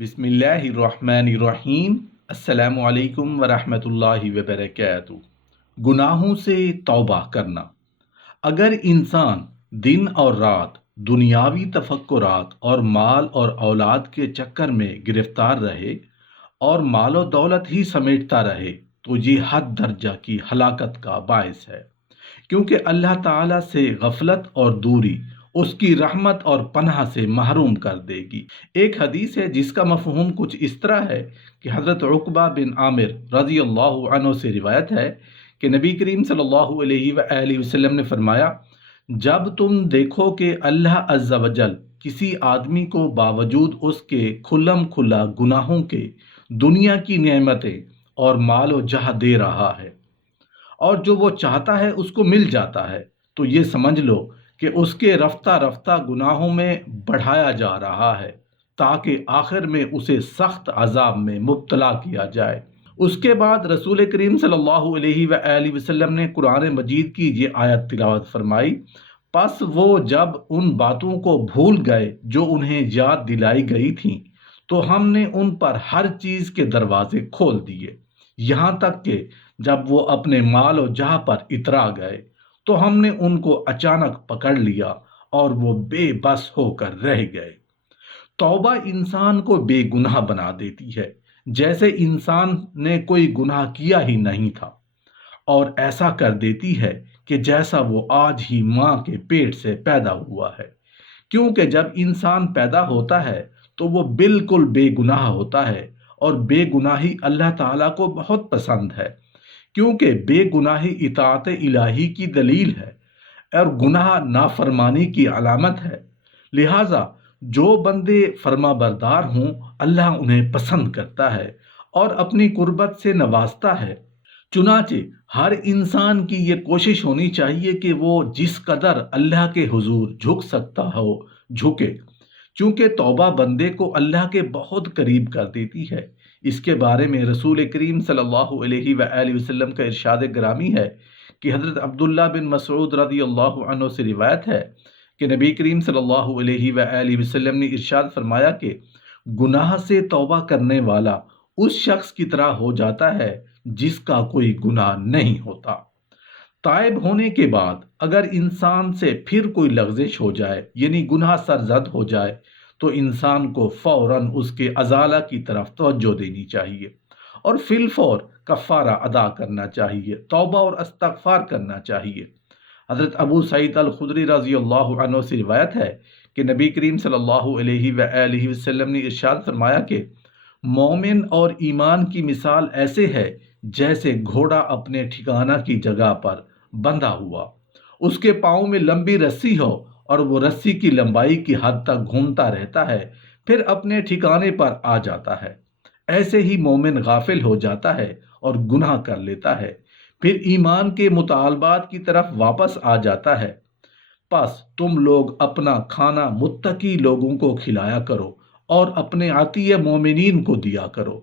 بسم اللہ الرحمن الرحیم۔ السلام علیکم ورحمۃ اللہ وبرکاتہ۔ گناہوں سے توبہ کرنا۔ اگر انسان دن اور رات دنیاوی تفکرات اور مال اور اولاد کے چکر میں گرفتار رہے اور مال و دولت ہی سمیٹتا رہے تو یہ حد درجہ کی ہلاکت کا باعث ہے، کیونکہ اللہ تعالیٰ سے غفلت اور دوری اس کی رحمت اور پناہ سے محروم کر دے گی۔ ایک حدیث ہے جس کا مفہوم کچھ اس طرح ہے کہ حضرت عقبہ بن عامر رضی اللہ عنہ سے روایت ہے کہ نبی کریم صلی اللہ علیہ وآلہ وسلم نے فرمایا، جب تم دیکھو کہ اللہ عز و جل کسی آدمی کو باوجود اس کے کھلم کھلا گناہوں کے دنیا کی نعمتیں اور مال و جاہ دے رہا ہے اور جو وہ چاہتا ہے اس کو مل جاتا ہے، تو یہ سمجھ لو کہ اس کے رفتہ رفتہ گناہوں میں بڑھایا جا رہا ہے تاکہ آخر میں اسے سخت عذاب میں مبتلا کیا جائے۔ اس کے بعد رسول کریم صلی اللہ علیہ وآلہ وسلم نے قرآن مجید کی یہ آیت تلاوت فرمائی، پس وہ جب ان باتوں کو بھول گئے جو انہیں یاد دلائی گئی تھیں تو ہم نے ان پر ہر چیز کے دروازے کھول دیے، یہاں تک کہ جب وہ اپنے مال و جاہ پر اترا گئے تو ہم نے ان کو اچانک پکڑ لیا اور وہ بے بس ہو کر رہ گئے۔ توبہ انسان کو بے گناہ بنا دیتی ہے، جیسے انسان نے کوئی گناہ کیا ہی نہیں تھا، اور ایسا کر دیتی ہے کہ جیسا وہ آج ہی ماں کے پیٹ سے پیدا ہوا ہے، کیونکہ جب انسان پیدا ہوتا ہے تو وہ بالکل بے گناہ ہوتا ہے، اور بے گناہی اللہ تعالیٰ کو بہت پسند ہے، کیونکہ بے گناہی اطاعت الہی کی دلیل ہے اور گناہ نافرمانی کی علامت ہے۔ لہٰذا جو بندے فرما بردار ہوں اللہ انہیں پسند کرتا ہے اور اپنی قربت سے نوازتا ہے۔ چنانچہ ہر انسان کی یہ کوشش ہونی چاہیے کہ وہ جس قدر اللہ کے حضور جھک سکتا ہو جھکے، چونکہ توبہ بندے کو اللہ کے بہت قریب کر دیتی ہے۔ اس کے بارے میں رسول کریم صلی اللہ علیہ وآلہ وسلم کا ارشاد گرامی ہے کہ حضرت عبداللہ بن مسعود رضی اللہ عنہ سے روایت ہے کہ نبی کریم صلی اللہ علیہ وآلہ وسلم نے ارشاد فرمایا کہ گناہ سے توبہ کرنے والا اس شخص کی طرح ہو جاتا ہے جس کا کوئی گناہ نہیں ہوتا۔ تائب ہونے کے بعد اگر انسان سے پھر کوئی لغزش ہو جائے، یعنی گناہ سرزد ہو جائے، تو انسان کو فوراً اس کے ازالہ کی طرف توجہ دینی چاہیے اور فی الفور کفارہ ادا کرنا چاہیے، توبہ اور استغفار کرنا چاہیے۔ حضرت ابو سعید الخدری رضی اللہ عنہ سے روایت ہے کہ نبی کریم صلی اللہ علیہ وآلہ وسلم نے ارشاد فرمایا کہ مومن اور ایمان کی مثال ایسے ہے جیسے گھوڑا اپنے ٹھکانہ کی جگہ پر بندھا ہوا، اس کے پاؤں میں لمبی رسی ہو اور وہ رسی کی لمبائی کی حد تک گھومتا رہتا ہے، پھر اپنے ٹھکانے پر آ جاتا ہے۔ ایسے ہی مومن غافل ہو جاتا ہے اور گناہ کر لیتا ہے، پھر ایمان کے مطالبات کی طرف واپس آ جاتا ہے۔ پس تم لوگ اپنا کھانا متقی لوگوں کو کھلایا کرو اور اپنے عطیہ مومنین کو دیا کرو۔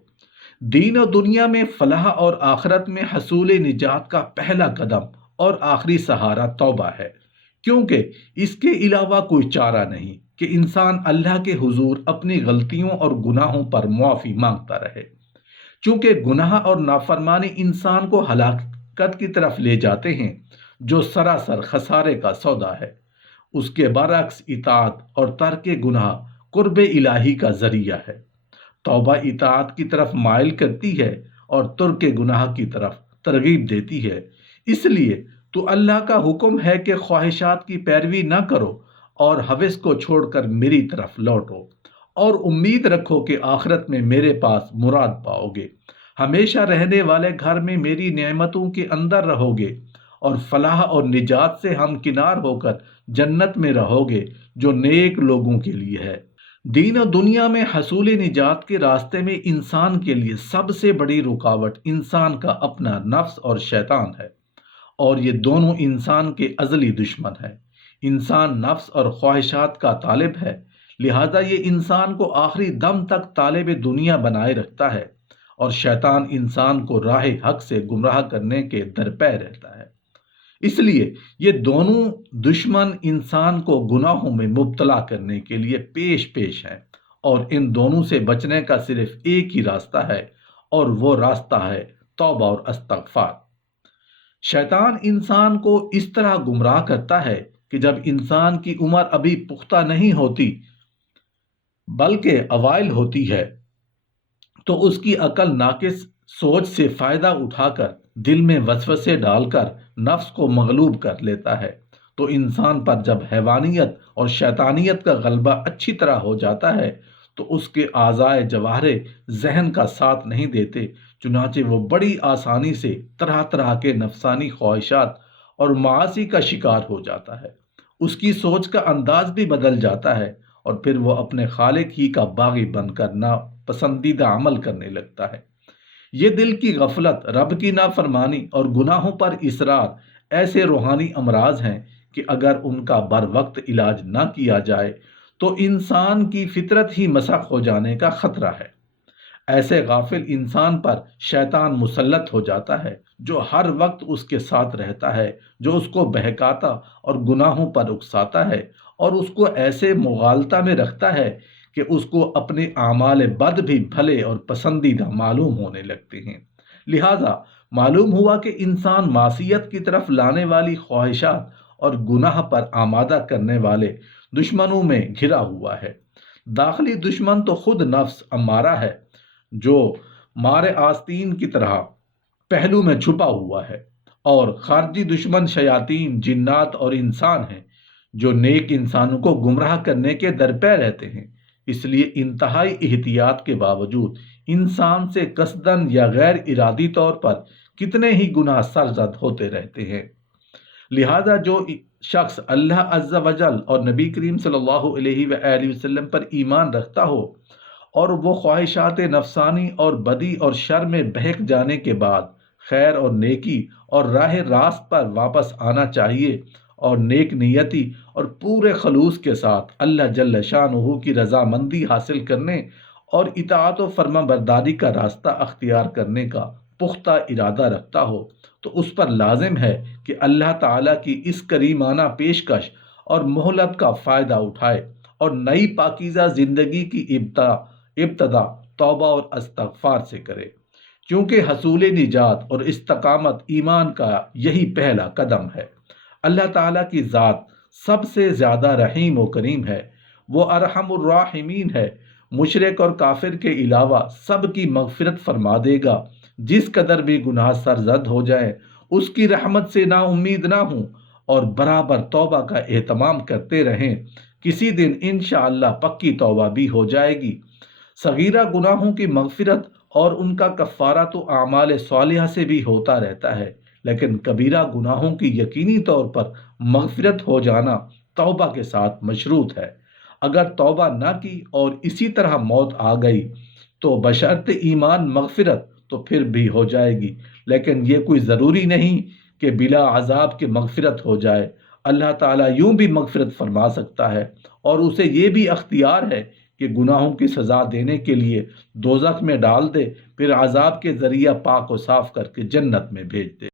دین و دنیا میں فلاح اور آخرت میں حصول نجات کا پہلا قدم اور آخری سہارا توبہ ہے، کیونکہ اس کے علاوہ کوئی چارہ نہیں کہ انسان اللہ کے حضور اپنی غلطیوں اور گناہوں پر معافی مانگتا رہے، چونکہ گناہ اور نافرمانی انسان کو ہلاکت کی طرف لے جاتے ہیں جو سراسر خسارے کا سودا ہے۔ اس کے برعکس اطاعت اور ترک گناہ قرب الہی کا ذریعہ ہے۔ توبہ اطاعت کی طرف مائل کرتی ہے اور ترک گناہ کی طرف ترغیب دیتی ہے۔ اس لیے تو اللہ کا حکم ہے کہ خواہشات کی پیروی نہ کرو اور ہوس کو چھوڑ کر میری طرف لوٹو، اور امید رکھو کہ آخرت میں میرے پاس مراد پاؤ گے، ہمیشہ رہنے والے گھر میں میری نعمتوں کے اندر رہو گے اور فلاح اور نجات سے ہمکنار ہو کر جنت میں رہو گے جو نیک لوگوں کے لیے ہے۔ دین و دنیا میں حصول نجات کے راستے میں انسان کے لیے سب سے بڑی رکاوٹ انسان کا اپنا نفس اور شیطان ہے، اور یہ دونوں انسان کے ازلی دشمن ہیں۔ انسان نفس اور خواہشات کا طالب ہے، لہذا یہ انسان کو آخری دم تک طالب دنیا بنائے رکھتا ہے، اور شیطان انسان کو راہ حق سے گمراہ کرنے کے درپے رہتا ہے۔ اس لیے یہ دونوں دشمن انسان کو گناہوں میں مبتلا کرنے کے لیے پیش ہیں اور ان دونوں سے بچنے کا صرف ایک ہی راستہ ہے، اور وہ راستہ ہے توبہ اور استغفار۔ شیطان انسان کو اس طرح گمراہ کرتا ہے کہ جب انسان کی عمر ابھی پختہ نہیں ہوتی بلکہ اوائل ہوتی ہے تو اس کی عقل ناقص سوچ سے فائدہ اٹھا کر دل میں وسوسے ڈال کر نفس کو مغلوب کر لیتا ہے۔ تو انسان پر جب حیوانیت اور شیطانیت کا غلبہ اچھی طرح ہو جاتا ہے تو اس کے اعضائے جوارے ذہن کا ساتھ نہیں دیتے، چنانچہ وہ بڑی آسانی سے طرح طرح کے نفسانی خواہشات اور معاصی کا شکار ہو جاتا ہے۔ اس کی سوچ کا انداز بھی بدل جاتا ہے، اور پھر وہ اپنے خالق ہی کا باغی بن کر ناپسندیدہ عمل کرنے لگتا ہے۔ یہ دل کی غفلت، رب کی نافرمانی اور گناہوں پر اصرار ایسے روحانی امراض ہیں کہ اگر ان کا بر وقت علاج نہ کیا جائے تو انسان کی فطرت ہی مسخ ہو جانے کا خطرہ ہے۔ ایسے غافل انسان پر شیطان مسلط ہو جاتا ہے جو ہر وقت اس کے ساتھ رہتا ہے، جو اس کو بہکاتا اور گناہوں پر اکساتا ہے، اور اس کو ایسے مغالطہ میں رکھتا ہے کہ اس کو اپنے اعمال بد بھی بھلے اور پسندیدہ معلوم ہونے لگتے ہیں۔ لہٰذا معلوم ہوا کہ انسان معصیت کی طرف لانے والی خواہشات اور گناہ پر آمادہ کرنے والے دشمنوں میں گھرا ہوا ہے۔ داخلی دشمن تو خود نفس امارہ ہے جو مارے آستین کی طرح پہلو میں چھپا ہوا ہے، اور خارجی دشمن شیاطین، جنات اور انسان ہیں جو نیک انسانوں کو گمراہ کرنے کے درپے رہتے ہیں۔ اس لیے انتہائی احتیاط کے باوجود انسان سے قصداً یا غیر ارادی طور پر کتنے ہی گناہ سرزد ہوتے رہتے ہیں۔ لہذا جو شخص اللہ عز و جل اور نبی کریم صلی اللہ علیہ وآلہ وسلم پر ایمان رکھتا ہو اور وہ خواہشات نفسانی اور بدی اور شر میں بہک جانے کے بعد خیر اور نیکی اور راہ راست پر واپس آنا چاہیے، اور نیک نیتی اور پورے خلوص کے ساتھ اللہ جل شانہ کی رضامندی حاصل کرنے اور اطاعت و فرما برداری کا راستہ اختیار کرنے کا پختہ ارادہ رکھتا ہو، تو اس پر لازم ہے کہ اللہ تعالیٰ کی اس کریمانہ پیشکش اور مہلت کا فائدہ اٹھائے اور نئی پاکیزہ زندگی کی ابتدا توبہ اور استغفار سے کرے، کیونکہ حصول نجات اور استقامت ایمان کا یہی پہلا قدم ہے۔ اللہ تعالیٰ کی ذات سب سے زیادہ رحیم و کریم ہے، وہ ارحم الراحمین ہے۔ مشرک اور کافر کے علاوہ سب کی مغفرت فرما دے گا۔ جس قدر بھی گناہ سرزد ہو جائیں اس کی رحمت سے نا امید نہ ہوں، اور برابر توبہ کا اہتمام کرتے رہیں۔ کسی دن انشاءاللہ پکی توبہ بھی ہو جائے گی۔ صغیرہ گناہوں کی مغفرت اور ان کا کفارہ تو اعمال صالحہ سے بھی ہوتا رہتا ہے، لیکن کبیرہ گناہوں کی یقینی طور پر مغفرت ہو جانا توبہ کے ساتھ مشروط ہے۔ اگر توبہ نہ کی اور اسی طرح موت آ گئی تو بشرط ایمان مغفرت تو پھر بھی ہو جائے گی، لیکن یہ کوئی ضروری نہیں کہ بلا عذاب کے مغفرت ہو جائے۔ اللہ تعالیٰ یوں بھی مغفرت فرما سکتا ہے، اور اسے یہ بھی اختیار ہے کہ گناہوں کی سزا دینے کے لیے دوزخ میں ڈال دے، پھر عذاب کے ذریعہ پاک و صاف کر کے جنت میں بھیج دے۔